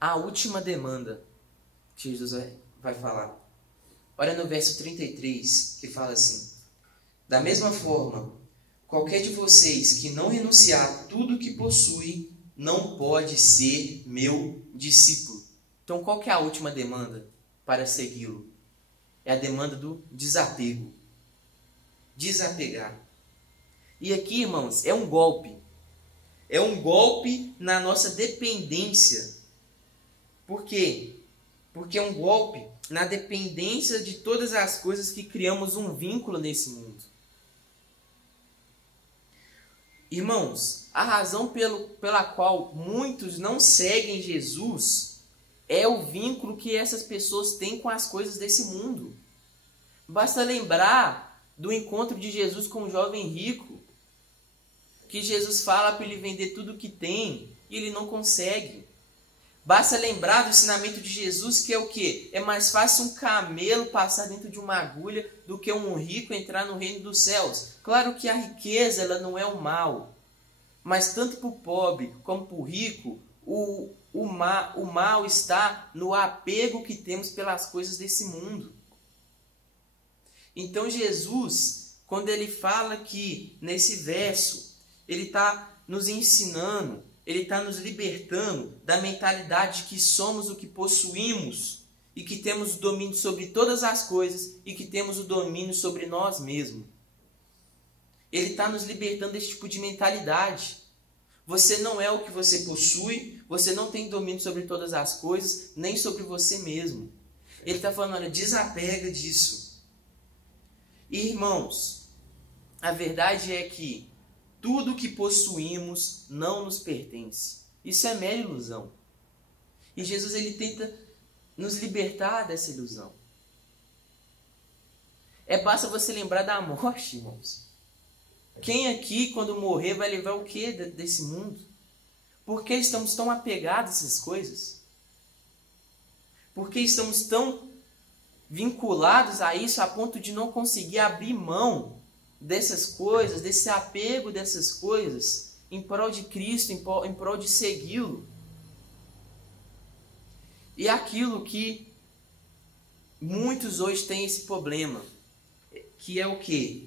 a última demanda. que Jesus vai falar. Olha no verso 33, que fala assim: da mesma forma, qualquer de vocês que não renunciar a tudo que possui, não pode ser meu discípulo. Então, qual que é a última demanda para segui-lo? É a demanda do desapego. Desapegar. E aqui, irmãos, é um golpe. É um golpe na nossa dependência. Por quê? Porque é um golpe na dependência de todas as coisas que criamos um vínculo nesse mundo. Irmãos, a razão pela qual muitos não seguem Jesus é o vínculo que essas pessoas têm com as coisas desse mundo. Basta lembrar do encontro de Jesus com o jovem rico, que Jesus fala para ele vender tudo o que tem e ele não consegue. Basta lembrar do ensinamento de Jesus, que é o quê? É mais fácil um camelo passar dentro de uma agulha do que um rico entrar no reino dos céus. Claro que a riqueza ela não é o mal, mas tanto para o pobre como para o rico, o mal está no apego que temos pelas coisas desse mundo. Então Jesus, quando ele fala que nesse verso, ele está nos ensinando, ele está nos libertando da mentalidade de que somos o que possuímos e que temos o domínio sobre todas as coisas e que temos o domínio sobre nós mesmos. Ele está nos libertando desse tipo de mentalidade. Você não é o que você possui, você não tem domínio sobre todas as coisas, nem sobre você mesmo. Ele está falando, olha, desapega disso. E, irmãos, a verdade é que tudo que possuímos não nos pertence. Isso é mera ilusão. E Jesus ele tenta nos libertar dessa ilusão. Basta você lembrar da morte, irmãos. Quem aqui, quando morrer, vai levar o que desse mundo? Por que estamos tão apegados a essas coisas? Por que estamos tão vinculados a isso a ponto de não conseguir abrir mão dessas coisas, desse apego dessas coisas, em prol de Cristo, em prol de segui-lo? E aquilo que muitos hoje têm esse problema, que é o quê?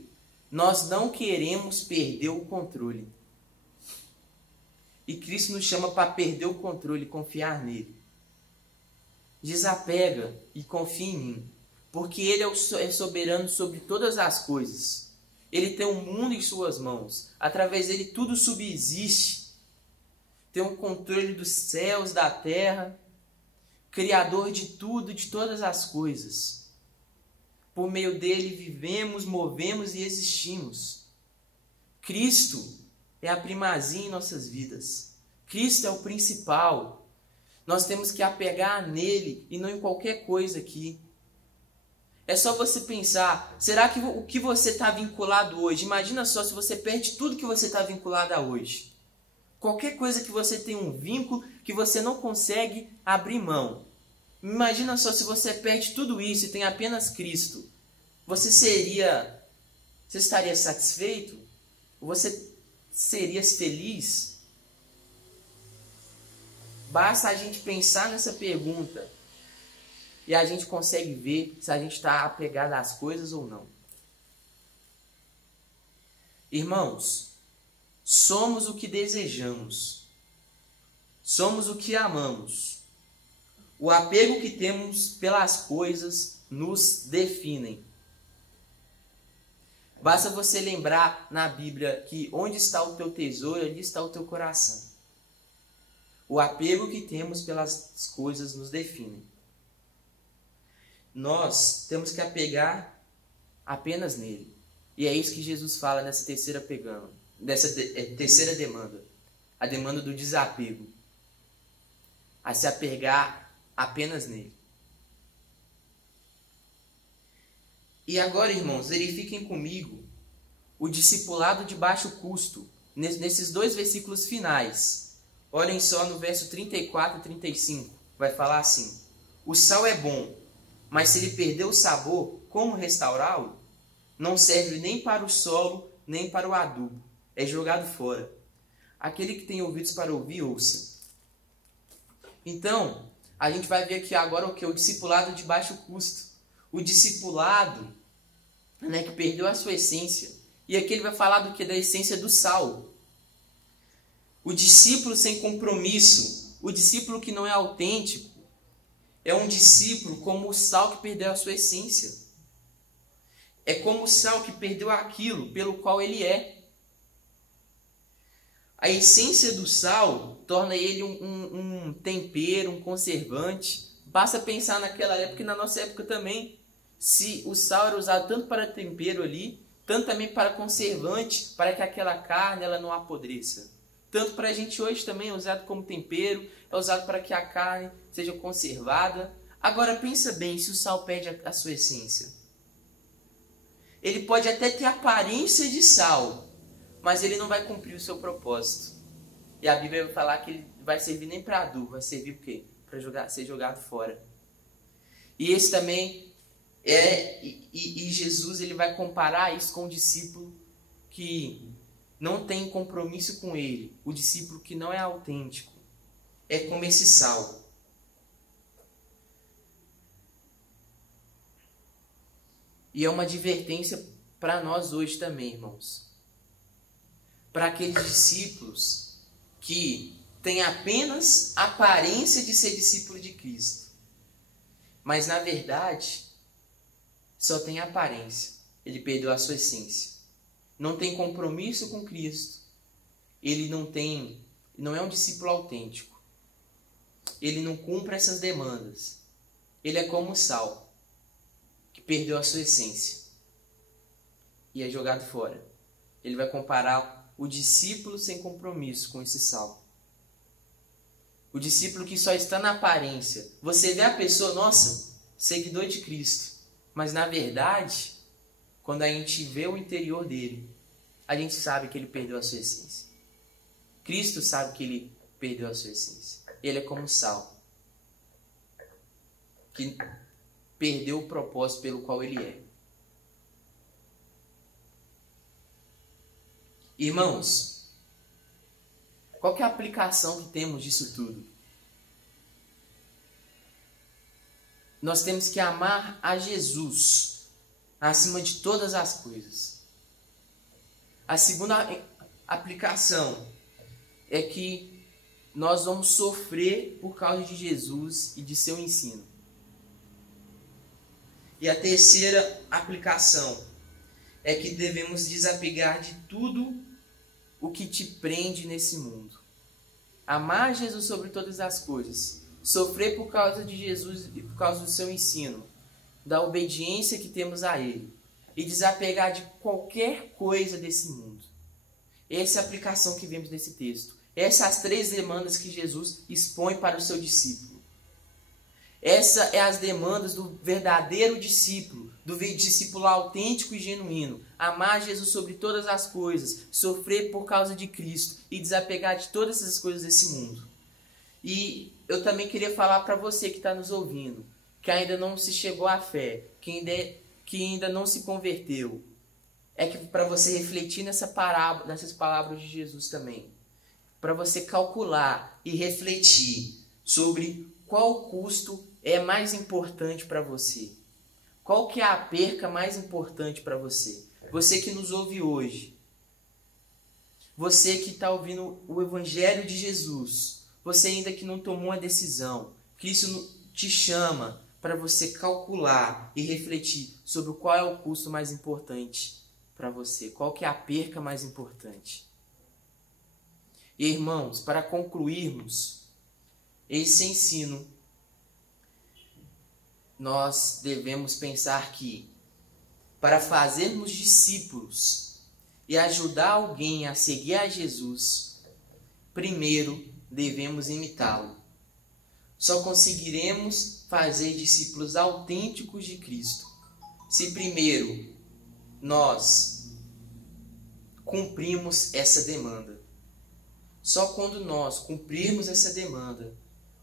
Nós não queremos perder o controle. E Cristo nos chama para perder o controle e confiar nele. Desapega e confia em mim, porque ele é soberano sobre todas as coisas. Ele tem o mundo em suas mãos. Através dele tudo subsiste. Tem o controle dos céus, da terra. Criador de tudo, de todas as coisas. Por meio dele vivemos, movemos e existimos. Cristo é a primazia em nossas vidas. Cristo é o principal. Nós temos que apegar nele e não em qualquer coisa aqui. É só você pensar, será que o que você está vinculado hoje, imagina só se você perde tudo que você está vinculado a hoje. Qualquer coisa que você tem um vínculo que você não consegue abrir mão. Imagina só se você perde tudo isso e tem apenas Cristo. Você estaria satisfeito? Você seria feliz? Basta a gente pensar nessa pergunta e a gente consegue ver se a gente está apegado às coisas ou não. Irmãos, somos o que desejamos. Somos o que amamos. O apego que temos pelas coisas nos definem. Basta você lembrar na Bíblia que onde está o teu tesouro, ali está o teu coração. O apego que temos pelas coisas nos define. Nós temos que apegar apenas nele. E é isso que Jesus fala nessa terceira demanda. A demanda do desapego. A se apegar apenas nele. E agora, irmãos, verifiquem comigo o discipulado de baixo custo nesses dois versículos finais. Olhem só no verso 34 e 35. Vai falar assim: o sal é bom, mas se ele perder o sabor, como restaurá-lo? Não serve nem para o solo, nem para o adubo. É jogado fora. Aquele que tem ouvidos para ouvir, ouça. Então, a gente vai ver aqui agora o que? O discipulado de baixo custo. O discipulado, né, que perdeu a sua essência. E aqui ele vai falar do que? Da essência do sal. O discípulo sem compromisso, o discípulo que não é autêntico, é um discípulo como o sal que perdeu a sua essência. É como o sal que perdeu aquilo pelo qual ele é. A essência do sal torna ele um tempero, um conservante. Basta pensar naquela época e na nossa época também. Se o sal era usado tanto para tempero ali, tanto também para conservante, para que aquela carne ela não apodreça. Tanto para a gente hoje também é usado como tempero, é usado para que a carne seja conservada. Agora pensa bem, se o sal perde a sua essência. Ele pode até ter aparência de sal, mas ele não vai cumprir o seu propósito. E a Bíblia vai falar que ele vai servir nem para adubo, vai servir para quê? Para ser jogado fora. E esse também e Jesus ele vai comparar isso com o discípulo que não tem compromisso com ele, o discípulo que não é autêntico. É como esse sal. E é uma advertência para nós hoje também, irmãos. Para aqueles discípulos que têm apenas a aparência de ser discípulo de Cristo, mas na verdade só tem aparência. Ele perdeu a sua essência. Não tem compromisso com Cristo. Ele não é um discípulo autêntico. Ele não cumpre essas demandas. Ele é como o sal, que perdeu a sua essência e é jogado fora. Ele vai comparar o discípulo sem compromisso com esse sal. O discípulo que só está na aparência. Você vê a pessoa, nossa, seguidor de Cristo. Mas na verdade, quando a gente vê o interior dele, a gente sabe que ele perdeu a sua essência. Cristo sabe que ele perdeu a sua essência. Ele é como sal, que perdeu o propósito pelo qual ele é. Irmãos, qual que é a aplicação que temos disso tudo? Nós temos que amar a Jesus acima de todas as coisas. A segunda aplicação é que nós vamos sofrer por causa de Jesus e de seu ensino. E a terceira aplicação é que devemos desapegar de tudo o que te prende nesse mundo. Amar Jesus sobre todas as coisas. Sofrer por causa de Jesus e por causa do seu ensino, da obediência que temos a Ele, e desapegar de qualquer coisa desse mundo. Essa é a aplicação que vemos nesse texto. Essas as 3 demandas que Jesus expõe para o seu discípulo. Essas são as demandas do verdadeiro discípulo, do discípulo autêntico e genuíno. Amar Jesus sobre todas as coisas, sofrer por causa de Cristo e desapegar de todas essas coisas desse mundo. E eu também queria falar para você que está nos ouvindo, que ainda não se chegou à fé, que ainda não se converteu, é que para você refletir nessas palavras de Jesus também, para você calcular e refletir sobre qual custo é mais importante para você, qual que é a perca mais importante para você, você que nos ouve hoje, você que está ouvindo o Evangelho de Jesus. Você ainda que não tomou uma decisão, Cristo te chama para você calcular e refletir sobre qual é o custo mais importante para você, qual que é a perca mais importante. E, irmãos, para concluirmos esse ensino, nós devemos pensar que para fazermos discípulos e ajudar alguém a seguir a Jesus, primeiro devemos imitá-lo. Só conseguiremos fazer discípulos autênticos de Cristo se primeiro nós cumprimos essa demanda. Só quando nós cumprirmos essa demanda,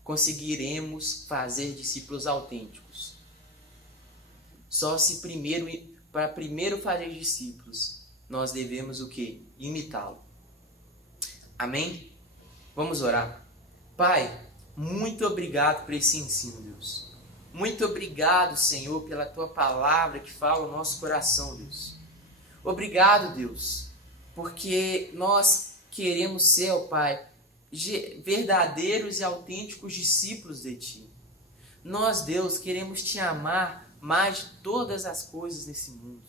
conseguiremos fazer discípulos autênticos. Só se para primeiro fazer discípulos, nós devemos o quê? Imitá-lo. Amém? Vamos orar. Pai, muito obrigado por esse ensino, Deus. Muito obrigado, Senhor, pela Tua palavra que fala o nosso coração, Deus. Obrigado, Deus, porque nós queremos ser, ó Pai, verdadeiros e autênticos discípulos de Ti. Nós, Deus, queremos Te amar mais de todas as coisas nesse mundo.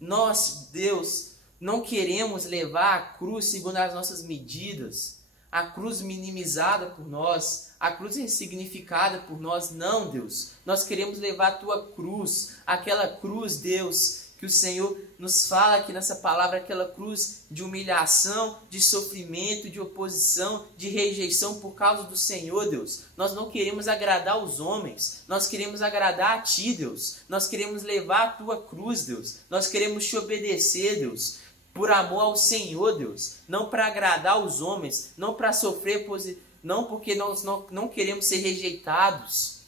Nós, Deus, não queremos levar a cruz segundo as nossas medidas, a cruz minimizada por nós, a cruz ressignificada por nós. Não, Deus. Nós queremos levar a Tua cruz, aquela cruz, Deus, que o Senhor nos fala aqui nessa palavra, aquela cruz de humilhação, de sofrimento, de oposição, de rejeição por causa do Senhor, Deus. Nós não queremos agradar os homens, nós queremos agradar a Ti, Deus. Nós queremos levar a Tua cruz, Deus. Nós queremos Te obedecer, Deus, por amor ao Senhor, Deus. Não para agradar os homens, não para sofrer, não porque nós não queremos ser rejeitados,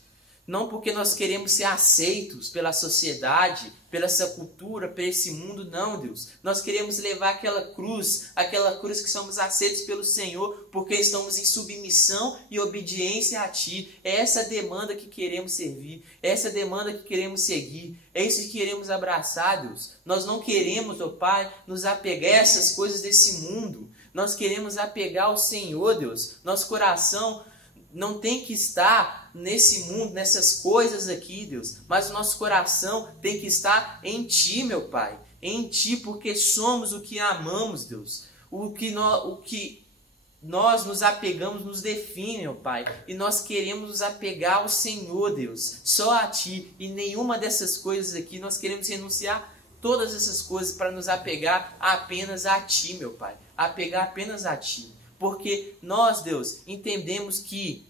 não porque nós queremos ser aceitos pela sociedade, pela essa cultura, por esse mundo, não, Deus. Nós queremos levar aquela cruz que somos aceitos pelo Senhor, porque estamos em submissão e obediência a Ti. É essa demanda que queremos servir, é essa demanda que queremos seguir, é isso que queremos abraçar, Deus. Nós não queremos, ó Pai, nos apegar a essas coisas desse mundo. Nós queremos apegar ao Senhor, Deus. Nosso coração não tem que estar nesse mundo, nessas coisas aqui, Deus. Mas o nosso coração tem que estar em Ti, meu Pai. Em Ti, porque somos o que amamos, Deus. O que nós nos apegamos nos define, meu Pai. E nós queremos nos apegar ao Senhor, Deus. Só a Ti. E nenhuma dessas coisas aqui nós queremos renunciar todas essas coisas para nos apegar apenas a Ti, meu Pai. Apegar apenas a Ti. Porque nós, Deus, entendemos que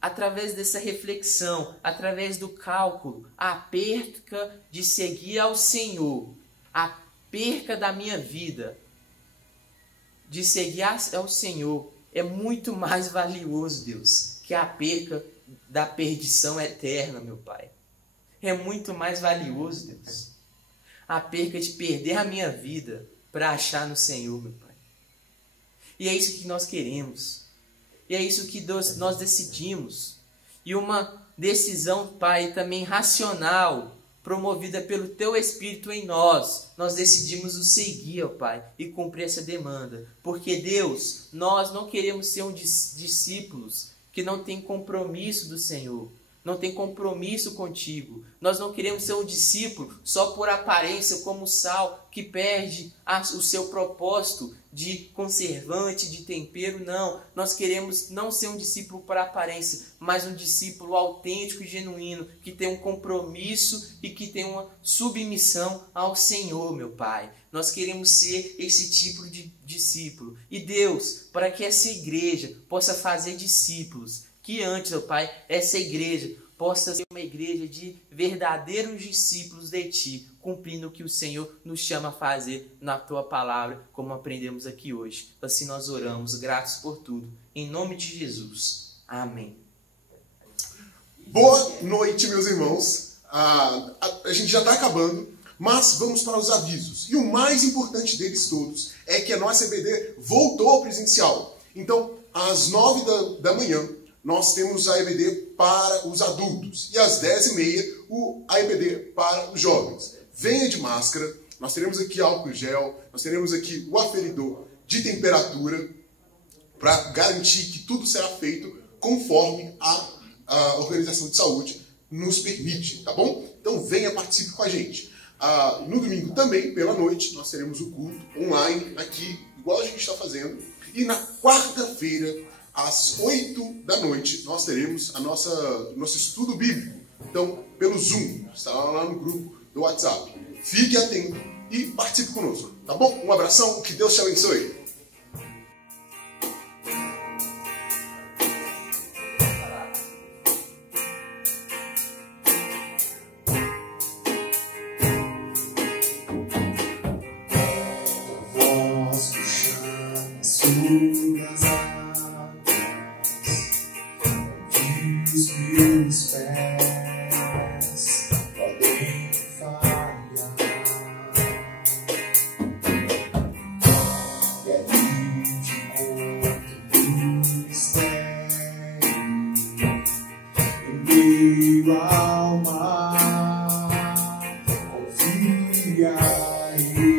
através dessa reflexão, através do cálculo, a perca de seguir ao Senhor, a perca da minha vida de seguir ao Senhor é muito mais valioso, Deus, que a perca da perdição eterna, meu Pai. É muito mais valioso, Deus, a perca de perder a minha vida para achar no Senhor, meu Pai. E é isso que nós queremos. E é isso que nós decidimos. E uma decisão, Pai, também racional, promovida pelo Teu Espírito em nós. Nós decidimos o seguir, ó Pai, e cumprir essa demanda. Porque, Deus, nós não queremos ser discípulos que não têm compromisso do Senhor. Não tem compromisso contigo. Nós não queremos ser um discípulo só por aparência, como o sal que perde o seu propósito de conservante, de tempero. Não, nós queremos não ser um discípulo por aparência, mas um discípulo autêntico e genuíno, que tem um compromisso e que tem uma submissão ao Senhor, meu Pai. Nós queremos ser esse tipo de discípulo. E Deus, para que essa igreja possa fazer discípulos, que antes, ó Pai, essa igreja possa ser uma igreja de verdadeiros discípulos de Ti, cumprindo o que o Senhor nos chama a fazer na Tua palavra, como aprendemos aqui hoje. Assim nós oramos, gratos por tudo. Em nome de Jesus. Amém. Boa noite, meus irmãos. A gente já está acabando, mas vamos para os avisos. E o mais importante deles todos é que a nossa EBD voltou ao presencial. Então, às 9 da manhã, nós temos a EBD para os adultos e às 10h30 a EBD para os jovens. Venha de máscara, nós teremos aqui álcool gel, nós teremos aqui o aferidor de temperatura para garantir que tudo será feito conforme a Organização de Saúde nos permite, tá bom? Então venha, participe com a gente. No domingo também, pela noite, nós teremos o culto online aqui, igual a gente está fazendo. E na quarta-feira, às 8 da noite, nós teremos nosso estudo bíblico. Então, pelo Zoom, está lá no grupo do WhatsApp. Fique atento e participe conosco, tá bom? Um abração, que Deus te abençoe. Aí